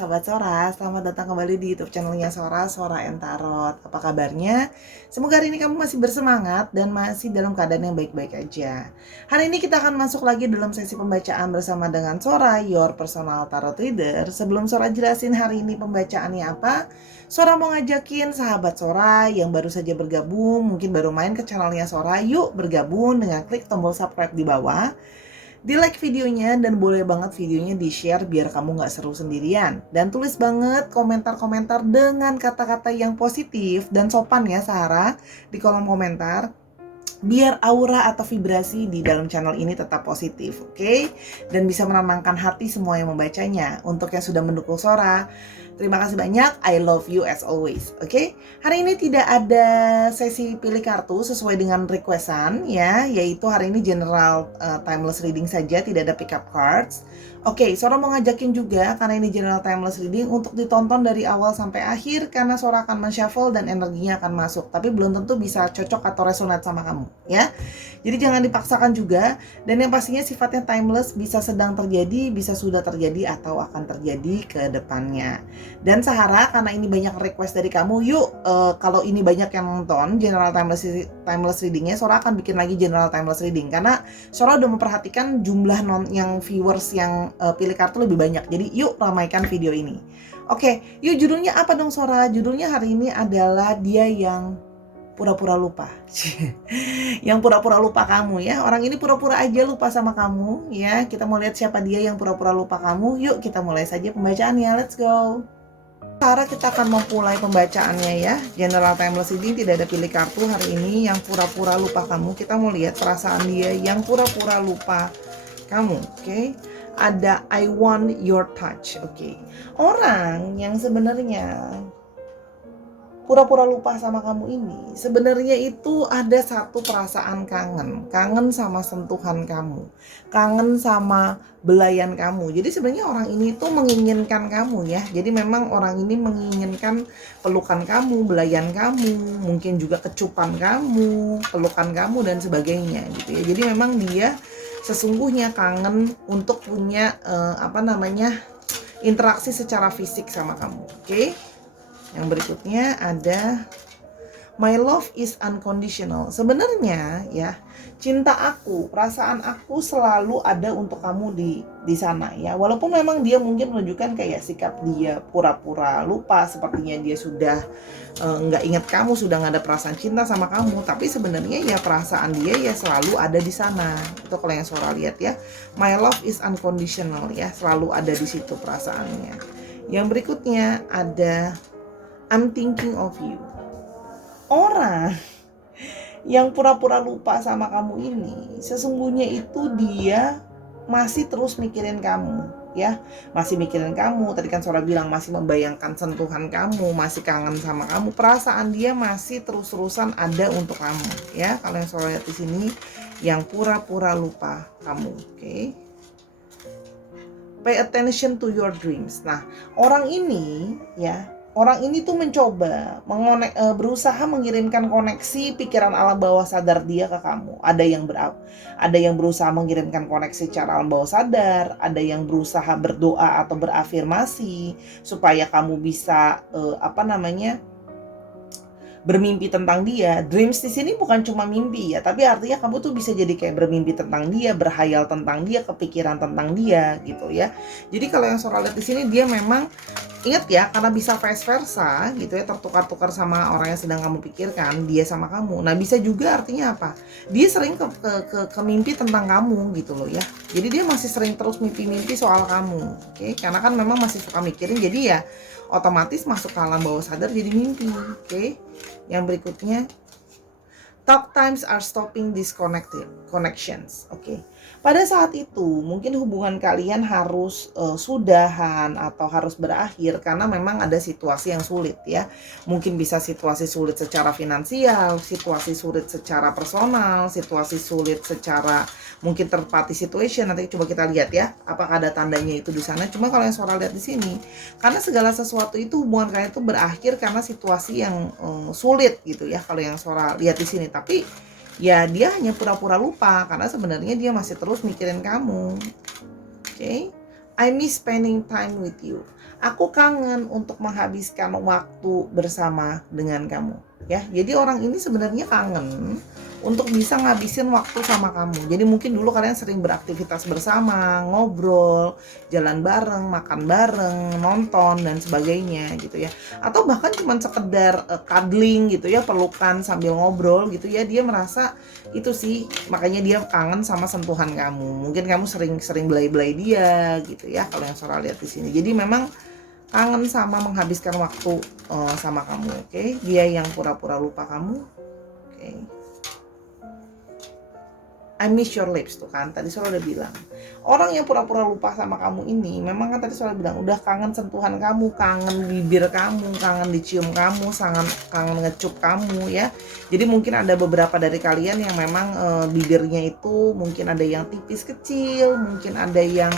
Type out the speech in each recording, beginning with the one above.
sahabat Sora, selamat datang kembali di YouTube channelnya Sora, Sora and Tarot. Apa kabarnya? Semoga hari ini kamu masih bersemangat dan masih dalam keadaan yang baik-baik aja. Hari ini kita akan masuk lagi dalam sesi pembacaan bersama dengan Sora, your personal tarot reader. Sebelum Sora jelasin hari ini pembacaannya apa, Sora mau ngajakin sahabat Sora yang baru saja bergabung, mungkin baru main ke channelnya Sora, yuk bergabung dengan klik tombol subscribe di bawah. Di like videonya dan boleh banget videonya di share biar kamu gak seru sendirian. Dan tulis banget komentar-komentar dengan kata-kata yang positif dan sopan ya Sarah di kolom komentar. Biar aura atau vibrasi di dalam channel ini tetap positif, oke? Dan bisa menenangkan hati semua yang membacanya. Untuk yang sudah mendukung Sora, terima kasih banyak, I love you as always, oke? Hari ini tidak ada sesi pilih kartu sesuai dengan requestan ya, yaitu hari ini general timeless reading saja, tidak ada pick up cards. Oke, Sora mau ngajakin juga karena ini general timeless reading untuk ditonton dari awal sampai akhir karena Sora akan men-shuffle dan energinya akan masuk, tapi belum tentu bisa cocok atau resonate sama kamu ya. Jadi jangan dipaksakan juga, dan yang pastinya sifatnya timeless, bisa sedang terjadi, bisa sudah terjadi atau akan terjadi ke depannya. Dan Sahara, karena ini banyak request dari kamu, yuk kalau ini banyak yang nonton general timeless readingnya, Sora akan bikin lagi general timeless reading karena Sora udah memperhatikan jumlah yang viewers yang pilih kartu lebih banyak. Jadi yuk ramaikan video ini. Oke, yuk judulnya apa dong Sora? Judulnya hari ini adalah Dia Yang Pura-Pura Lupa. Yang pura-pura lupa kamu ya. Orang ini pura-pura aja lupa sama kamu ya. Kita mau lihat siapa dia yang pura-pura lupa kamu. Yuk kita mulai saja pembacaannya. Let's go. Sekarang kita akan memulai pembacaannya ya. General timeless reading, tidak ada pilih kartu hari ini. Yang pura-pura lupa kamu. Kita mau lihat perasaan dia yang pura-pura lupa kamu. Oke. Ada I want your touch. Oke. Orang yang sebenarnya pura-pura lupa sama kamu ini, sebenarnya itu ada satu perasaan kangen sama sentuhan kamu, kangen sama belayan kamu. Jadi sebenarnya orang ini tuh menginginkan kamu ya. Jadi memang orang ini menginginkan pelukan kamu, belayan kamu, mungkin juga kecupan kamu, pelukan kamu dan sebagainya gitu ya. Jadi memang dia sesungguhnya kangen untuk punya interaksi secara fisik sama kamu. Oke? Yang berikutnya ada My love is unconditional. Sebenarnya ya, cinta aku, perasaan aku selalu ada untuk kamu di sana ya. Walaupun memang dia mungkin menunjukkan kayak sikap dia pura-pura lupa, sepertinya dia sudah nggak ingat kamu, sudah nggak ada perasaan cinta sama kamu, tapi sebenarnya ya perasaan dia ya selalu ada di sana. Itu kalau yang Sora lihat ya. My love is unconditional ya, selalu ada di situ perasaannya. Yang berikutnya ada I'm thinking of you. Orang yang pura-pura lupa sama kamu ini, sesungguhnya itu dia masih terus mikirin kamu ya. Masih mikirin kamu, tadi kan Sora bilang masih membayangkan sentuhan kamu, masih kangen sama kamu. Perasaan dia masih terus-terusan ada untuk kamu ya. Kalau yang Sora lihat di sini, yang pura-pura lupa kamu, oke? Pay attention to your dreams. Nah, orang ini ya, orang ini tuh mencoba berusaha mengirimkan koneksi pikiran alam bawah sadar dia ke kamu. Ada yang berusaha mengirimkan koneksi secara alam bawah sadar, ada yang berusaha berdoa atau berafirmasi supaya kamu bisa bermimpi tentang dia. Dreams di sini bukan cuma mimpi ya, tapi artinya kamu tuh bisa jadi kayak bermimpi tentang dia, berhayal tentang dia, kepikiran tentang dia gitu ya. Jadi kalau yang Sora lihat di sini, dia memang ingat ya, karena bisa vice versa gitu ya, tertukar-tukar sama orang yang sedang kamu pikirkan, dia sama kamu. Nah, bisa juga artinya apa? Dia sering ke mimpi tentang kamu gitu loh ya. Jadi dia masih sering terus mimpi-mimpi soal kamu. Oke? Karena kan memang masih suka mikirin, jadi ya otomatis masuk ke alam bawah sadar jadi mimpi. Oke? Yang berikutnya, talk times are stopping disconnected connections. Oke. Pada saat itu mungkin hubungan kalian harus sudahan atau harus berakhir karena memang ada situasi yang sulit ya. Mungkin bisa situasi sulit secara finansial, situasi sulit secara personal, situasi sulit secara mungkin third party situation. Nanti coba kita lihat ya, apakah ada tandanya itu di sana. Cuma kalau yang Sora lihat di sini, karena segala sesuatu itu hubungan kalian itu berakhir karena situasi yang sulit gitu ya. Kalau yang Sora lihat di sini, tapi ya dia hanya pura-pura lupa karena sebenarnya dia masih terus mikirin kamu. Oke? I miss spending time with you. Aku kangen untuk menghabiskan waktu bersama dengan kamu. Ya, jadi orang ini sebenarnya kangen untuk bisa ngabisin waktu sama kamu. Jadi mungkin dulu kalian sering beraktivitas bersama, ngobrol, jalan bareng, makan bareng, nonton dan sebagainya gitu ya. Atau bahkan cuma sekedar cuddling gitu ya, pelukan sambil ngobrol gitu ya. Dia merasa itu sih, makanya dia kangen sama sentuhan kamu. Mungkin kamu sering belai-belai dia gitu ya, kalau yang Sora lihat di sini. Jadi memang kangen sama menghabiskan waktu sama kamu, oke? Dia yang pura-pura lupa kamu, oke? I miss your lips tuh kan, tadi Sora udah bilang. Orang yang pura-pura lupa sama kamu ini, memang kan tadi Sora bilang udah kangen sentuhan kamu, kangen bibir kamu, kangen dicium kamu, sangat kangen ngecup kamu ya. Jadi mungkin ada beberapa dari kalian yang memang bibirnya itu mungkin ada yang tipis kecil, mungkin ada yang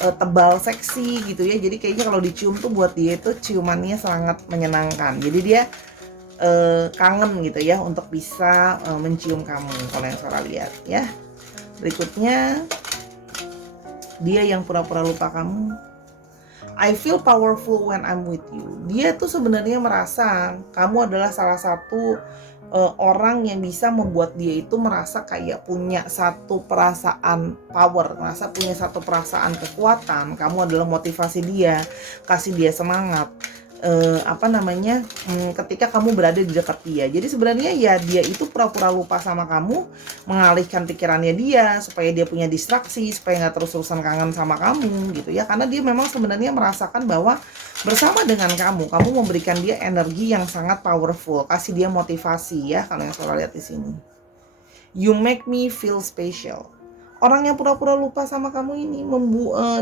tebal seksi gitu ya. Jadi kayaknya kalau dicium tuh buat dia itu ciumannya sangat menyenangkan. Jadi dia kangen gitu ya untuk bisa mencium kamu kalau yang Sora lihat ya. Berikutnya, dia yang pura-pura lupa kamu. I feel powerful when I'm with you. Dia tuh sebenarnya merasa kamu adalah salah satu orang yang bisa membuat dia itu merasa kayak punya satu perasaan power, merasa punya satu perasaan kekuatan. Kamu adalah motivasi dia, kasih dia semangat. Ketika kamu berada di dekat dia. Jadi sebenarnya ya dia itu pura-pura lupa sama kamu, mengalihkan pikirannya dia supaya dia punya distraksi, supaya nggak terus-terusan kangen sama kamu gitu ya. Karena dia memang sebenarnya merasakan bahwa bersama dengan kamu memberikan dia energi yang sangat powerful, kasih dia motivasi ya, kalau yang saya lihat di sini. You make me feel special. Orang yang pura-pura lupa sama kamu ini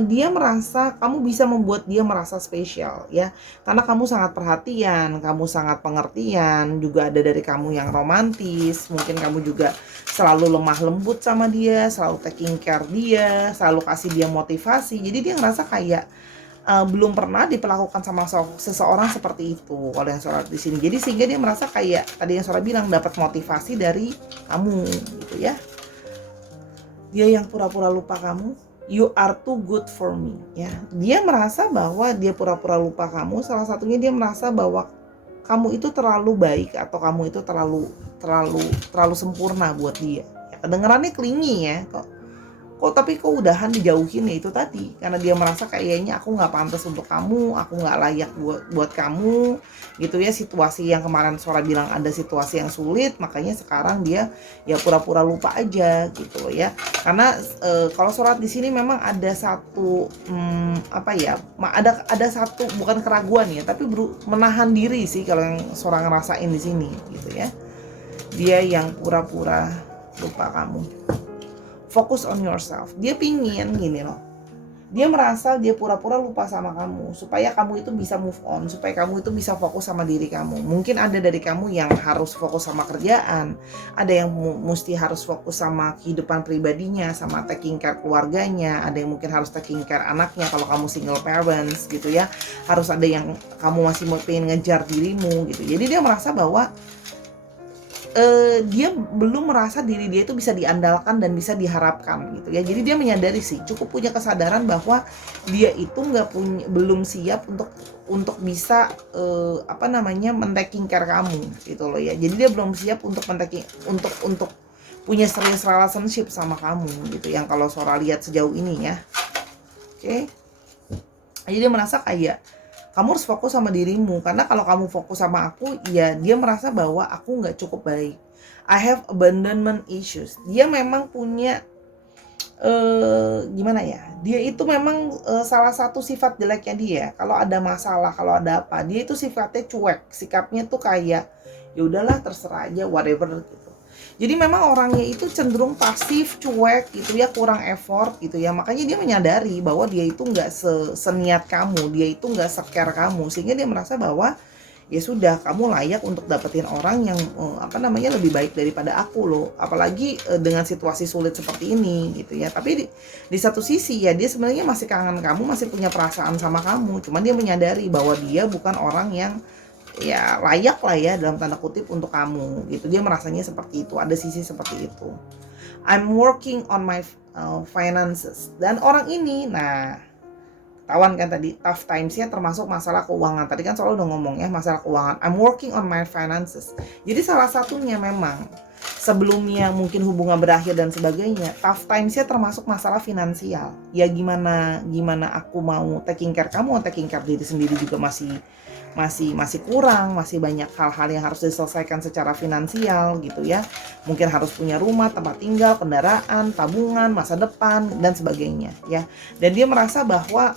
dia merasa kamu bisa membuat dia merasa spesial ya, karena kamu sangat perhatian, kamu sangat pengertian, juga ada dari kamu yang romantis. Mungkin kamu juga selalu lemah lembut sama dia, selalu taking care dia, selalu kasih dia motivasi. Jadi dia ngerasa kayak belum pernah diperlakukan sama seseorang seperti itu kalau yang Sora di sini. Jadi sehingga dia merasa kayak tadi yang Sora bilang, dapat motivasi dari kamu gitu ya. Dia yang pura-pura lupa kamu, you are too good for me ya. Dia merasa bahwa dia pura-pura lupa kamu, salah satunya dia merasa bahwa kamu itu terlalu baik atau kamu itu terlalu sempurna buat dia. Ya, kedengerannya clingy ya, tapi kok udahan dijauhin, ya itu tadi karena dia merasa kayaknya aku nggak pantas untuk kamu, aku nggak layak buat kamu gitu ya. Situasi yang kemarin Sora bilang ada situasi yang sulit, makanya sekarang dia ya pura-pura lupa aja gitu loh ya. Karena kalau Sora di sini memang ada satu ada satu, bukan keraguan ya, tapi menahan diri sih kalau yang Sora ngerasain di sini gitu ya. Dia yang pura-pura lupa kamu. Focus on yourself. Dia pingin gini loh, dia merasa dia pura-pura lupa sama kamu supaya kamu itu bisa move on, supaya kamu itu bisa fokus sama diri kamu. Mungkin ada dari kamu yang harus fokus sama kerjaan, ada yang mesti harus fokus sama kehidupan pribadinya, sama taking care keluarganya, ada yang mungkin harus taking care anaknya kalau kamu single parents gitu ya. Harus ada yang kamu masih mau pengen ngejar dirimu gitu. Jadi dia merasa bahwa dia belum merasa diri dia itu bisa diandalkan dan bisa diharapkan gitu ya. Jadi dia menyadari sih, cukup punya kesadaran bahwa dia itu belum siap untuk bisa men-taking care kamu gitu loh ya. Jadi dia belum siap untuk untuk punya serious relationship sama kamu gitu, yang kalau Sora lihat sejauh ini ya. Oke. Jadi dia merasa kayak kamu harus fokus sama dirimu, karena kalau kamu fokus sama aku, ya dia merasa bahwa aku nggak cukup baik. I have abandonment issues. Dia memang punya gimana ya? Dia itu memang salah satu sifat jeleknya dia. Kalau ada masalah, kalau ada apa, dia itu sifatnya cuek. Sikapnya tuh kayak ya udahlah terserah aja, whatever gitu. Jadi memang orangnya itu cenderung pasif, cuek gitu ya, kurang effort gitu ya. Makanya dia menyadari bahwa dia itu nggak seniat kamu, dia itu nggak care kamu, sehingga dia merasa bahwa ya sudah, kamu layak untuk dapetin orang yang lebih baik daripada aku loh. Apalagi dengan situasi sulit seperti ini gitu ya. Tapi di satu sisi ya dia sebenarnya masih kangen kamu, masih punya perasaan sama kamu. Cuman dia menyadari bahwa dia bukan orang yang ya layak lah ya dalam tanda kutip untuk kamu gitu. Dia merasanya seperti itu, ada sisi seperti itu. I'm working on my finances. Dan orang ini, nah tawan kan tadi, tough times-nya termasuk masalah keuangan. Tadi kan selalu udah ngomong ya, masalah keuangan. I'm working on my finances. Jadi salah satunya memang sebelumnya mungkin hubungan berakhir dan sebagainya, tough times-nya termasuk masalah finansial. Ya gimana aku mau taking care kamu, taking care diri sendiri juga masih kurang, masih banyak hal-hal yang harus diselesaikan secara finansial gitu ya. Mungkin harus punya rumah, tempat tinggal, kendaraan, tabungan, masa depan dan sebagainya ya. Dan dia merasa bahwa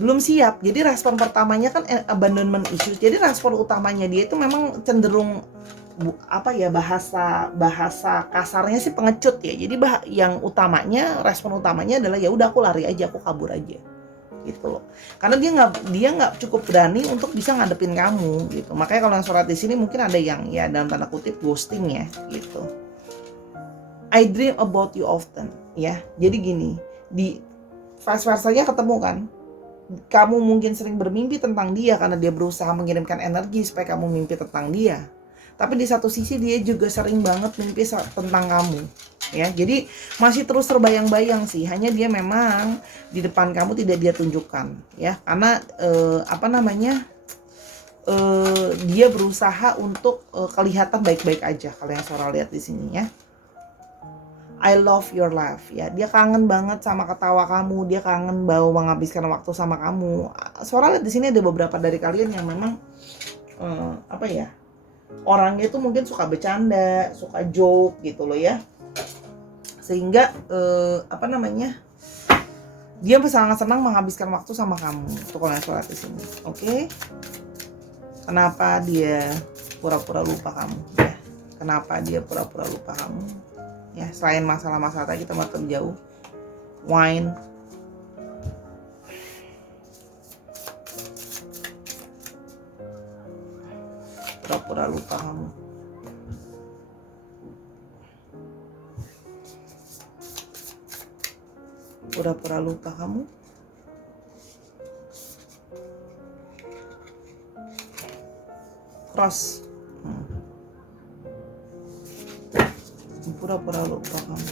belum siap. Jadi respon pertamanya kan abandonment issues. Jadi respon utamanya dia itu memang cenderung bahasa kasarnya sih pengecut ya. Jadi respon utamanya adalah ya udah aku lari aja, aku kabur aja gitu loh. Karena dia nggak cukup berani untuk bisa ngadepin kamu gitu. Makanya kalau yang surat di sini mungkin ada yang ya dalam tanda kutip ghosting ya gitu. I dream about you often ya. Jadi gini, di vice-versanya ketemu kan. Kamu mungkin sering bermimpi tentang dia karena dia berusaha mengirimkan energi supaya kamu mimpi tentang dia. Tapi di satu sisi dia juga sering banget mimpi tentang kamu. Ya, jadi masih terus terbayang-bayang sih. Hanya dia memang di depan kamu tidak dia tunjukkan, ya. Karena dia berusaha untuk kelihatan baik-baik aja. Kalau yang Sora lihat di sini ya. I love your laugh ya. Dia kangen banget sama ketawa kamu, dia kangen menghabiskan waktu sama kamu. Sora lihat di sini ada beberapa dari kalian yang memang orangnya itu mungkin suka bercanda, suka joke gitu loh ya. Sehingga dia sangat senang menghabiskan waktu sama kamu. Itu kalau yang Sora lihat di sini. Oke. Kenapa dia pura-pura lupa kamu ya? Kenapa dia pura-pura lupa kamu? Ya, selain masalah-masalah tadi kita mau jauh. Wine. Pura-pura lupa kamu. Pura-pura lupa kamu. Cross. Pura-pura lupa kamu.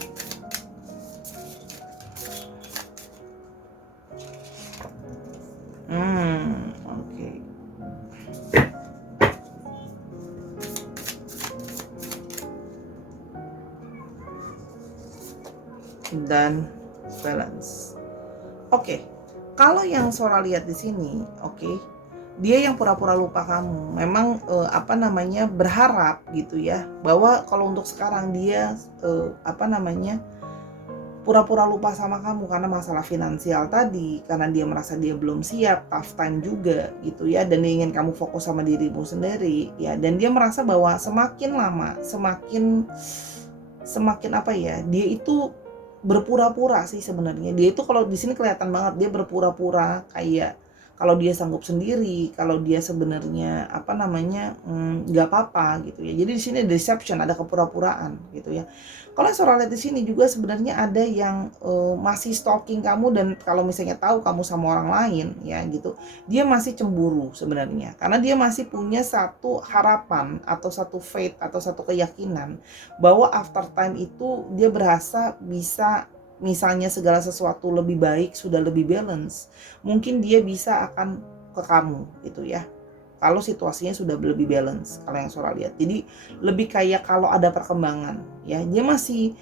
Oke. Dan balance. Oke. Kalau yang Sora lihat di sini, oke. Dia yang pura-pura lupa kamu. Memang berharap gitu ya, bahwa kalau untuk sekarang dia pura-pura lupa sama kamu karena masalah finansial tadi, karena dia merasa dia belum siap, tough time juga gitu ya, dan dia ingin kamu fokus sama dirimu sendiri ya. Dan dia merasa bahwa semakin lama semakin dia itu berpura-pura sih sebenarnya. Dia itu kalau di sini kelihatan banget dia berpura-pura kayak kalau dia sanggup sendiri, kalau dia sebenarnya nggak apa-apa gitu ya. Jadi di sini deception, ada kepura-puraan gitu ya. Kalau Sora lihat di sini juga sebenarnya ada yang masih stalking kamu, dan kalau misalnya tahu kamu sama orang lain ya gitu, dia masih cemburu sebenarnya. Karena dia masih punya satu harapan atau satu faith atau satu keyakinan bahwa after time itu dia berasa bisa, misalnya segala sesuatu lebih baik, sudah lebih balance, mungkin dia bisa akan ke kamu gitu ya. Kalau situasinya sudah lebih balance, kalau yang Sora lihat. Jadi lebih kayak kalau ada perkembangan ya, dia masih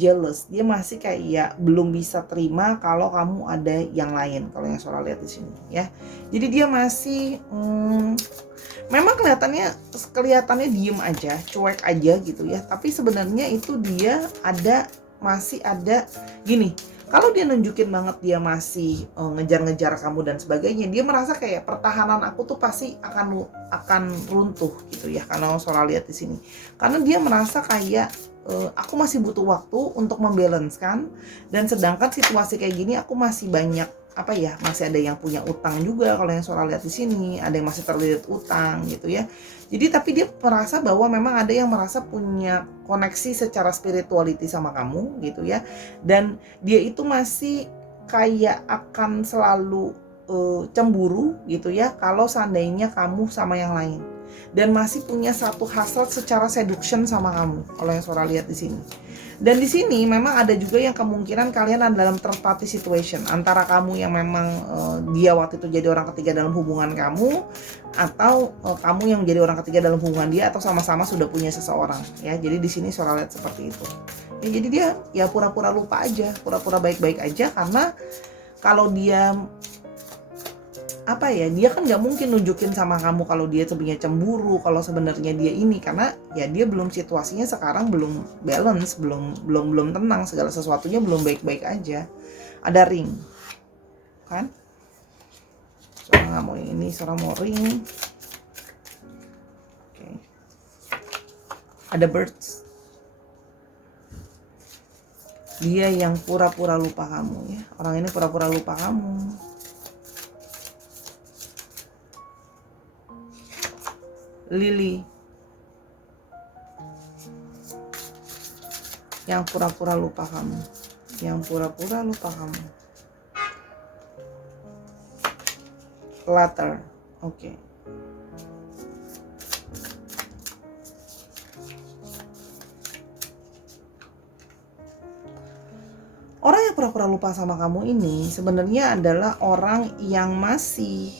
jealous, dia masih kayak belum bisa terima kalau kamu ada yang lain, kalau yang Sora lihat di sini ya. Jadi dia masih memang kelihatannya diem aja, cuek aja gitu ya. Tapi sebenarnya itu dia masih ada gini. Kalau dia nunjukin banget dia masih ngejar-ngejar kamu dan sebagainya, dia merasa kayak pertahanan aku tuh pasti akan runtuh gitu ya. Karena Sora lihat di sini, karena dia merasa kayak aku masih butuh waktu untuk membalancekan, dan sedangkan situasi kayak gini aku masih banyak masih ada yang punya utang juga. Kalau yang Sora lihat di sini, ada yang masih terlilit utang gitu ya. Jadi tapi dia merasa bahwa memang ada yang merasa punya koneksi secara spirituality sama kamu gitu ya. Dan dia itu masih kayak akan selalu cemburu gitu ya kalau seandainya kamu sama yang lain. dan masih punya satu hasrat secara seduction sama kamu kalau yang Sora lihat di sini. Dan di sini memang ada juga yang kemungkinan kalian ada dalam third party situation antara kamu yang memang dia waktu itu jadi orang ketiga dalam hubungan kamu, atau kamu yang menjadi orang ketiga dalam hubungan dia, atau sama-sama sudah punya seseorang ya. Jadi di sini Sora lihat seperti itu. Ya, jadi dia ya pura-pura lupa aja, pura-pura baik-baik aja, karena kalau dia dia kan nggak mungkin nunjukin sama kamu kalau dia sebenarnya cemburu, kalau sebenarnya dia ini, karena ya dia belum, situasinya sekarang belum balance, belum tenang, segala sesuatunya belum baik-baik aja. Ada ring kan, Sora nggak mau ini, Sora mau ring. Oke. Ada birds, dia yang pura-pura lupa kamu ya, orang ini pura-pura lupa kamu. Lily, yang pura-pura lupa kamu, yang pura-pura lupa kamu. Clutter, oke. Orang yang pura-pura lupa sama kamu ini sebenarnya adalah orang yang masih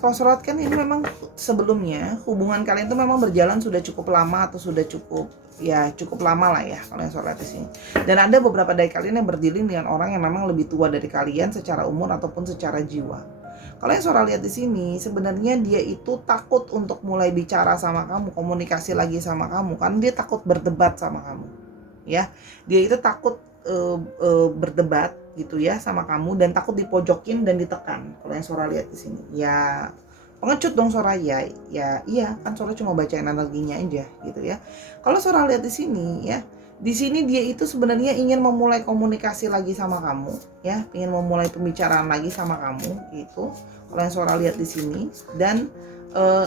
kalau Sora kan ini memang sebelumnya hubungan kalian itu memang berjalan sudah cukup lama, atau sudah cukup lama lah ya kalau yang Sora lihat di sini. Dan ada beberapa dari kalian yang berdealing dengan orang yang memang lebih tua dari kalian secara umur ataupun secara jiwa. Kalau yang Sora lihat di sini sebenarnya dia itu takut untuk mulai bicara sama kamu, komunikasi lagi sama kamu, karena dia takut berdebat sama kamu. Ya, dia itu takut berdebat gitu ya sama kamu, dan takut dipojokin dan ditekan. Kalau yang Sora lihat di sini ya pengecut dong Sora, ya iya kan, Sora cuma bacain energinya aja gitu ya. Kalau Sora lihat di sini ya, di sini dia itu sebenarnya ingin memulai komunikasi lagi sama kamu ya, ingin memulai pembicaraan lagi sama kamu gitu. Kalau yang Sora lihat di sini, dan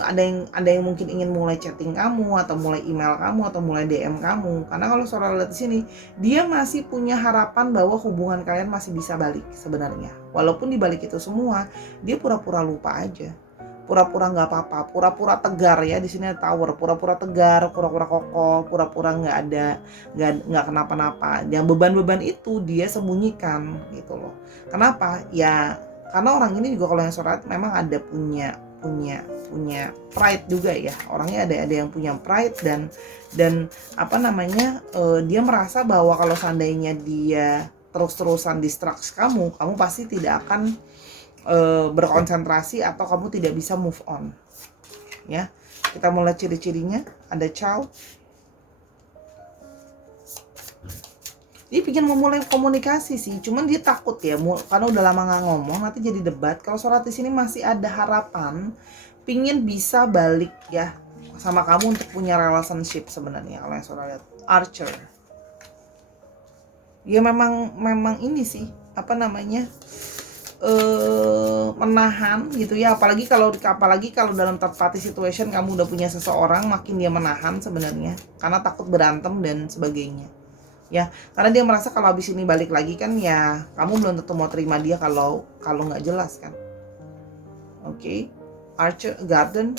ada yang mungkin ingin mulai chatting kamu, atau mulai email kamu, atau mulai DM kamu. Karena kalau Sora lihat di sini, dia masih punya harapan bahwa hubungan kalian masih bisa balik sebenarnya. Walaupun di balik itu semua, dia pura-pura lupa aja. Pura-pura nggak apa-apa, pura-pura tegar ya, di sini ada tower, pura-pura tegar, pura-pura kokoh, pura-pura nggak kenapa-napa. Dan beban-beban itu dia sembunyikan gitu loh. Kenapa? Ya karena orang ini juga kalau yang Sora memang ada punya pride juga ya. Orangnya ada yang punya pride, dan dia merasa bahwa kalau seandainya dia terus-terusan distract kamu pasti tidak akan berkonsentrasi, atau kamu tidak bisa move on ya. Kita mulai ciri-cirinya. Ada Chow, dia pengen memulai komunikasi sih, cuman dia takut ya, karena udah lama nggak ngomong nanti jadi debat. Kalau Sora di sini masih ada harapan, pingin bisa balik ya sama kamu untuk punya relationship sebenarnya. Kalau yang Sora lihat Archer, dia memang ini sih menahan gitu ya, apalagi kalau dalam third party situation kamu udah punya seseorang, makin dia menahan sebenarnya karena takut berantem dan sebagainya. Ya, karena dia merasa kalau habis ini balik lagi kan ya kamu belum tentu mau terima dia kalau nggak jelas kan. Oke. Archer Garden,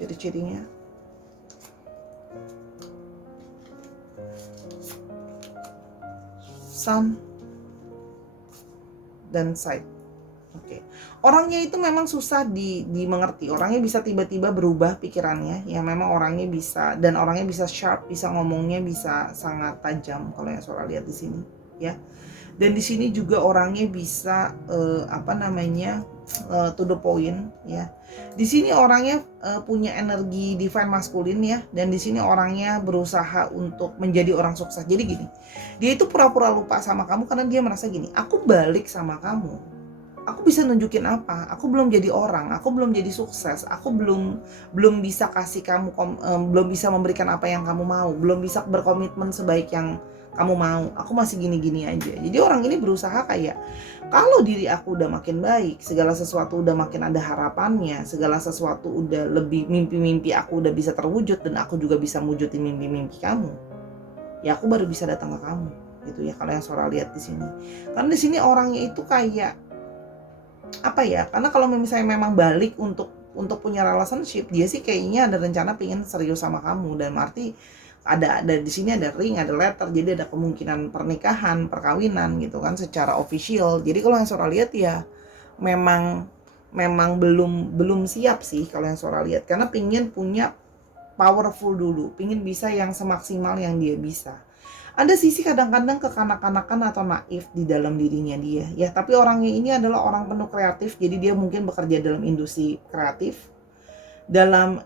ciri-cirinya Sun dan Side. Oke. Orangnya itu memang susah dimengerti. Orangnya bisa tiba-tiba berubah pikirannya. Ya memang orangnya bisa, dan orangnya bisa sharp, bisa ngomongnya bisa sangat tajam kalau yang Sora lihat di sini, ya. Dan di sini juga orangnya bisa to the point, ya. Di sini orangnya punya energi divine maskulin ya, dan di sini orangnya berusaha untuk menjadi orang sukses. Jadi gini, dia itu pura-pura lupa sama kamu karena dia merasa gini, aku balik sama kamu, aku bisa nunjukin apa? Aku belum jadi orang, aku belum jadi sukses, aku belum bisa kasih kamu, belum bisa memberikan apa yang kamu mau, belum bisa berkomitmen sebaik yang kamu mau, aku masih gini-gini aja. Jadi orang ini berusaha kayak, kalau diri aku udah makin baik, segala sesuatu udah makin ada harapannya, segala sesuatu udah lebih, mimpi-mimpi aku udah bisa terwujud, dan aku juga bisa wujudin mimpi-mimpi kamu, ya aku baru bisa datang ke kamu gitu ya kalau yang Sora lihat di sini. Karena di sini orangnya itu kayak apa ya? Karena kalau misalnya memang balik untuk punya relationship, dia sih kayaknya ada rencana pengen serius sama kamu, dan arti ada di sini ada ring, ada letter, jadi ada kemungkinan pernikahan, perkawinan gitu kan secara official. Jadi kalau yang Sora lihat ya memang belum siap sih kalau yang Sora lihat, karena pingin punya powerful dulu, pingin bisa yang semaksimal yang dia bisa. Ada sisi kadang-kadang kekanak-kanakan atau naif di dalam dirinya dia ya, tapi orangnya ini adalah orang penuh kreatif, jadi dia mungkin bekerja dalam industri kreatif, dalam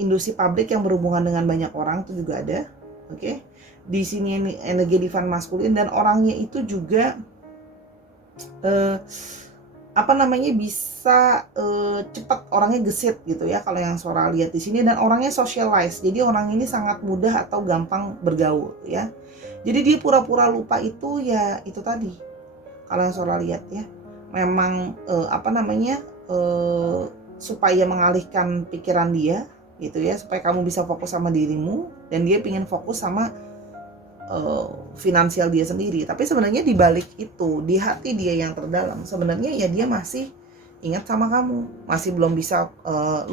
industri publik yang berhubungan dengan banyak orang itu juga ada. Oke. Di sini ini energi divine maskulin, dan orangnya itu juga bisa cepat, orangnya gesit gitu ya kalau yang Sora lihat di sini, dan orangnya socialize. Jadi orang ini sangat mudah atau gampang bergaul ya. Jadi dia pura-pura lupa itu ya, itu tadi. Kalau yang Sora lihat ya, memang supaya mengalihkan pikiran dia gitu ya, supaya kamu bisa fokus sama dirimu, dan dia pingin fokus sama finansial dia sendiri. Tapi sebenarnya di balik itu, di hati dia yang terdalam, sebenarnya ya dia masih ingat sama kamu, masih belum bisa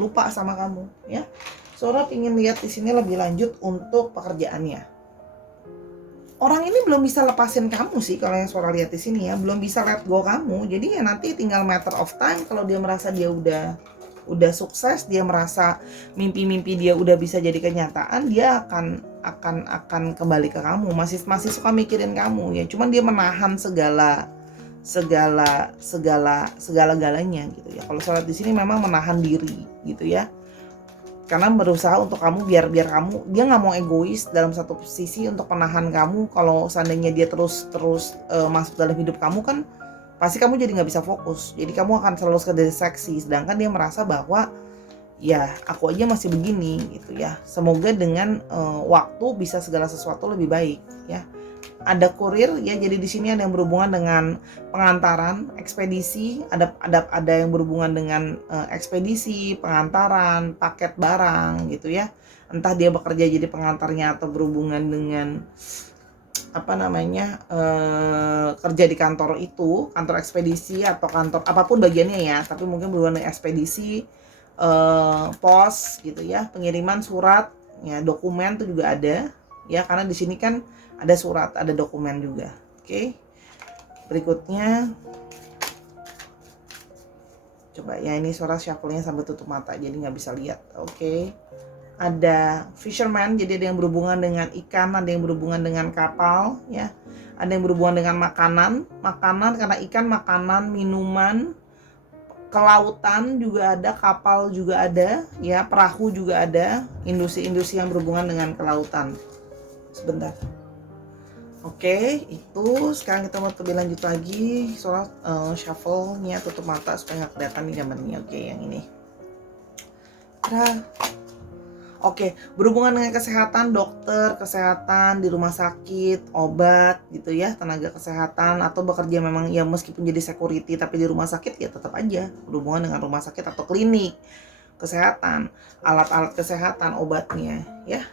lupa sama kamu ya. Sora ingin lihat di sini lebih lanjut untuk pekerjaannya. Orang ini belum bisa lepasin kamu sih kalau yang Sora lihat di sini ya, belum bisa let go kamu. Jadi ya nanti tinggal matter of time, kalau dia merasa dia udah sukses, dia merasa mimpi-mimpi dia udah bisa jadi kenyataan, dia akan kembali ke kamu. Masih suka mikirin kamu ya, cuman dia menahan segala-galanya gitu ya. Kalau Sora di sini memang menahan diri gitu ya, karena berusaha untuk kamu, biar kamu, dia nggak mau egois dalam satu sisi untuk menahan kamu. Kalau seandainya dia terus masuk dalam hidup kamu kan pasti kamu jadi nggak bisa fokus, jadi kamu akan selalu kedeseksi, sedangkan dia merasa bahwa ya aku aja masih begini gitu ya. Semoga dengan waktu bisa segala sesuatu lebih baik ya. Ada kurir ya, jadi di sini ada yang berhubungan dengan pengantaran, ekspedisi, ada yang berhubungan dengan ekspedisi, pengantaran, paket barang gitu ya. Entah dia bekerja jadi pengantarnya atau berhubungan dengan kerja di kantor itu, kantor ekspedisi atau kantor apapun bagiannya ya, tapi mungkin berhubungan dengan ekspedisi, pos gitu ya, pengiriman surat ya, dokumen itu juga ada ya, karena di sini kan ada surat, ada dokumen juga. Oke. Berikutnya coba ya, ini Sora shuffle-nya sambil tutup mata jadi nggak bisa lihat. Oke. Ada fisherman, jadi ada yang berhubungan dengan ikan, ada yang berhubungan dengan kapal ya, ada yang berhubungan dengan makanan karena ikan, makanan, minuman, kelautan juga ada, kapal juga ada ya, perahu juga ada, industri yang berhubungan dengan kelautan. Sebentar. Oke, itu sekarang kita mau lebih lanjut lagi soal shuffle-nya, tutup mata supaya nggak kelihatan nih gambarnya. Oke, yang ini. Oke, berhubungan dengan kesehatan, dokter, kesehatan di rumah sakit, obat gitu ya, tenaga kesehatan, atau bekerja memang ya meskipun jadi security tapi di rumah sakit ya tetap aja berhubungan dengan rumah sakit atau klinik kesehatan, alat-alat kesehatan, obatnya ya.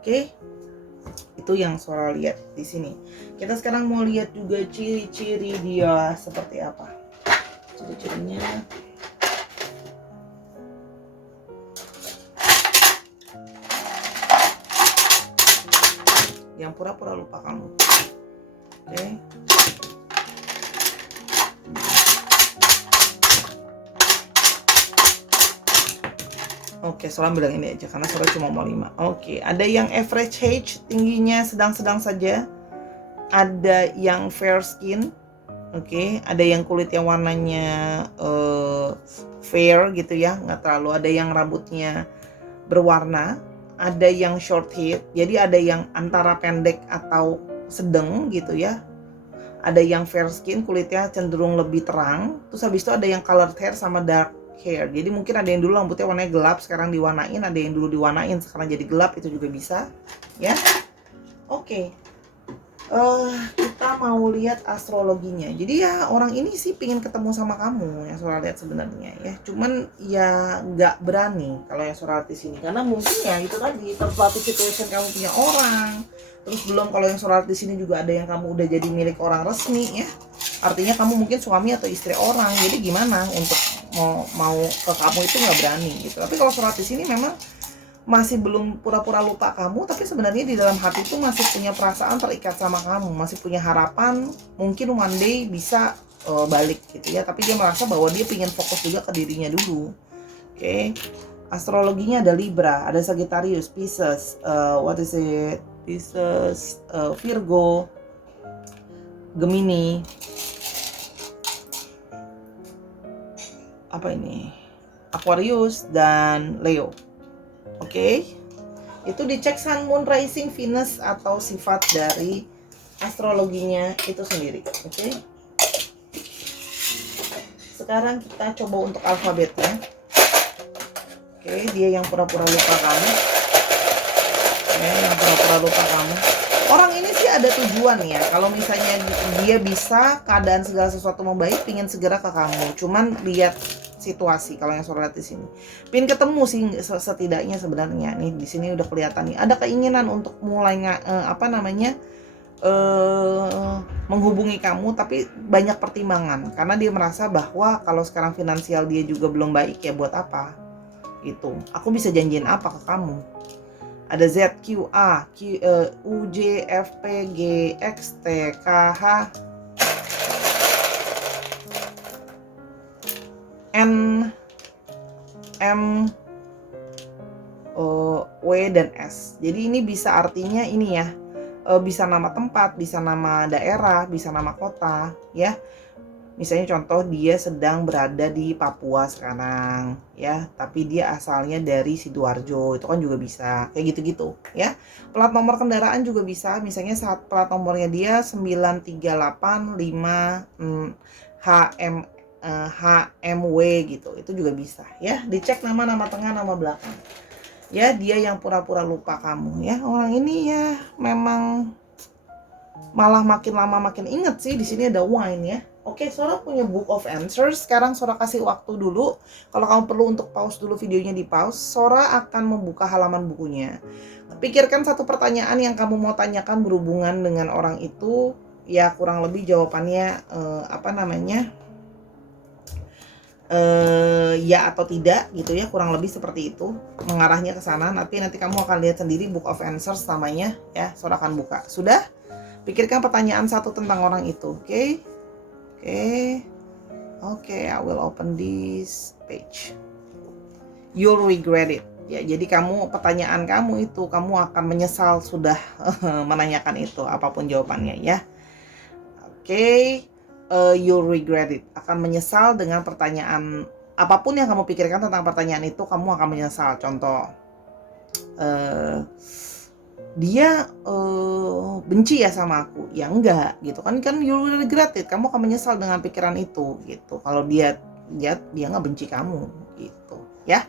Oke. Itu yang Sora lihat di sini. Kita sekarang mau lihat juga ciri-ciri dia seperti apa. Ciri-cirinya. Yang pura-pura lupa kamu. Oke. Oke, Sora bilang ini aja karena Sora cuma mau 5. Oke, ada yang average age, tingginya sedang-sedang saja. Ada yang fair skin. Oke, ada yang kulit yang warnanya fair gitu ya, nggak terlalu. Ada yang rambutnya berwarna. Ada yang short hair, jadi ada yang antara pendek atau sedang gitu ya. Ada yang fair skin, kulitnya cenderung lebih terang. Terus habis itu ada yang colored hair sama dark hair. Jadi mungkin ada yang dulu rambutnya warnanya gelap, sekarang diwarnain. Ada yang dulu diwarnain, sekarang jadi gelap, itu juga bisa ya. Oke. Kita mau lihat astrologinya. Jadi ya orang ini sih pingin ketemu sama kamu yang Sora lihat sebenarnya ya. Cuman ya nggak berani kalau yang Sora lihat di sini, karena mungkin ya itu tadi terpaku situation, kamu punya orang Terus belum kalau yang Sora di sini juga ada yang kamu udah jadi milik orang resmi ya. Artinya kamu mungkin suami atau istri orang. Jadi gimana untuk mau ke kamu itu nggak berani gitu. Tapi kalau Sora di sini memang masih belum pura-pura lupa kamu, tapi sebenarnya di dalam hati itu masih punya perasaan terikat sama kamu, masih punya harapan mungkin one day bisa balik gitu ya. Tapi dia merasa bahwa dia ingin fokus juga ke dirinya dulu. Oke. Astrologinya ada Libra, ada Sagittarius, Pisces, what is it? Pisces, Virgo, Gemini. Apa ini? Aquarius dan Leo. Oke. Itu dicek Sun, Moon, Rising, Venus atau sifat dari astrologinya itu sendiri. Oke. Sekarang kita coba untuk alfabetnya. Oke, dia yang pura-pura lupa kamu. Oke, yang pura-pura lupa kamu. Orang ini sih ada tujuan ya. Kalau misalnya dia bisa keadaan segala sesuatu membaik, pingin segera ke kamu. Cuman lihat situasi kalau yang Sora lihat di sini. Pingin ketemu sih setidaknya sebenarnya. Nih di sini udah kelihatan nih. Ada keinginan untuk mulai menghubungi kamu, tapi banyak pertimbangan karena dia merasa bahwa kalau sekarang finansial dia juga belum baik ya buat apa? Itu aku bisa janjiin apa ke kamu. Ada Z, Q, A, U, J, F, P, G, X, T, K, H, N, M, W, dan S. Jadi ini bisa artinya ini ya, bisa nama tempat, bisa nama daerah, bisa nama kota ya. Misalnya contoh dia sedang berada di Papua sekarang ya, tapi dia asalnya dari Sidoarjo, itu kan juga bisa kayak gitu-gitu ya. Plat nomor kendaraan juga bisa, misalnya saat plat nomornya dia 9385 HMW gitu, itu juga bisa ya. Dicek nama tengah, nama belakang ya. Dia yang pura-pura lupa kamu ya. Orang ini ya memang malah makin lama makin inget sih. Di sini ada wine ya. Oke, Sora punya book of answers. Sekarang Sora kasih waktu dulu. Kalau kamu perlu untuk pause dulu videonya, di pause. Sora akan membuka halaman bukunya. Pikirkan satu pertanyaan yang kamu mau tanyakan berhubungan dengan orang itu. Ya kurang lebih jawabannya ya atau tidak gitu ya, kurang lebih seperti itu, mengarahnya ke sana. Nanti kamu akan lihat sendiri book of answers namanya ya. Sora akan buka. Sudah? Pikirkan pertanyaan satu tentang orang itu. Oke, I will open this page. You'll regret it. Ya, jadi pertanyaan kamu itu, kamu akan menyesal sudah menanyakan itu, apapun jawabannya ya. You'll regret it. Akan menyesal dengan pertanyaan apapun yang kamu pikirkan tentang pertanyaan itu, kamu akan menyesal. Contoh, dia benci ya sama aku, ya enggak gitu kan you will regret it, kamu akan menyesal dengan pikiran itu gitu. Kalau dia nggak benci kamu gitu ya.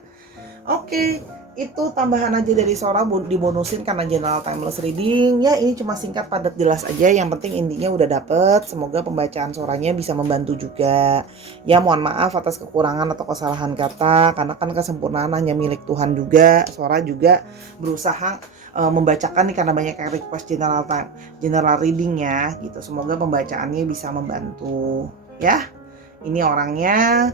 Oke, itu tambahan aja dari Sora, dibonusin karena general timeless reading ya. Ini cuma singkat, padat, jelas aja. Yang penting intinya udah dapet. Semoga pembacaan Soranya bisa membantu juga ya. Mohon maaf atas kekurangan atau kesalahan kata, karena kan kesempurnaan hanya milik Tuhan juga. Sora juga berusaha membacakan nih karena banyak yang request general reading ya gitu. Semoga pembacaannya bisa membantu ya. Ini orangnya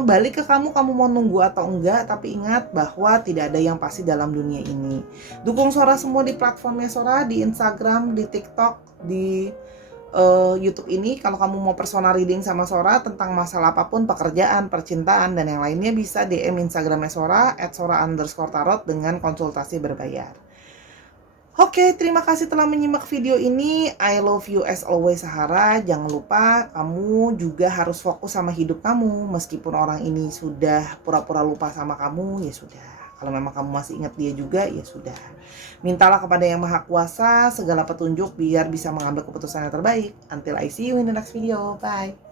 balik ke kamu mau nunggu atau enggak, tapi ingat bahwa tidak ada yang pasti dalam dunia ini. Dukung Sora semua di platformnya Sora, di Instagram, di TikTok, di YouTube ini. Kalau kamu mau personal reading sama Sora tentang masalah apapun, pekerjaan, percintaan, dan yang lainnya, bisa DM Instagramnya Sora @sora_tarot dengan konsultasi berbayar. Oke, terima kasih telah menyimak video ini. I love you as always, Sahara. Jangan lupa kamu juga harus fokus sama hidup kamu. Meskipun orang ini sudah pura-pura lupa sama kamu, ya sudah. Kalau memang kamu masih ingat dia juga, ya sudah. Mintalah kepada Yang Maha Kuasa segala petunjuk biar bisa mengambil keputusan yang terbaik. Until I see you in the next video. Bye.